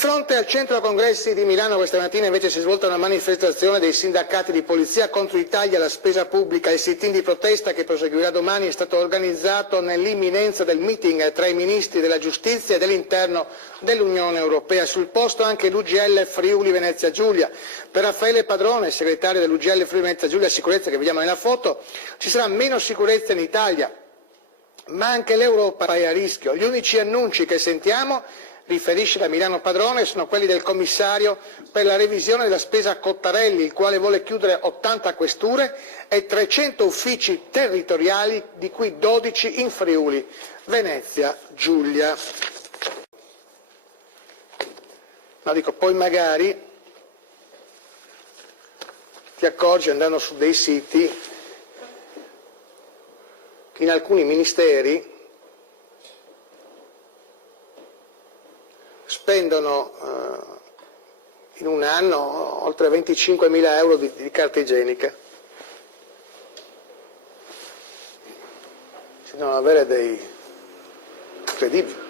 fronte al centro congressi di Milano questa mattina invece si è svolta una manifestazione dei sindacati di polizia contro i tagli alla spesa pubblica. Il sit-in di protesta, che proseguirà domani, è stato organizzato nell'imminenza del meeting tra i ministri della giustizia e dell'interno dell'Unione Europea. Sul posto anche l'UGL Friuli Venezia Giulia. Per Raffaele Padrone, segretario dell'UGL Friuli Venezia Giulia Sicurezza, che vediamo nella foto, ci sarà meno sicurezza in Italia, ma anche l'Europa è a rischio. Gli unici annunci che sentiamo, riferisce da Milano Padrone, sono quelli del commissario per la revisione della spesa Cottarelli, il quale vuole chiudere 80 questure e 300 uffici territoriali, di cui 12 in Friuli Venezia Giulia. No, dico, poi magari ti accorgi, andando su dei siti, che in alcuni ministeri spendono in un anno oltre 25.000 euro di carta igienica. Si devono avere dei incredibili.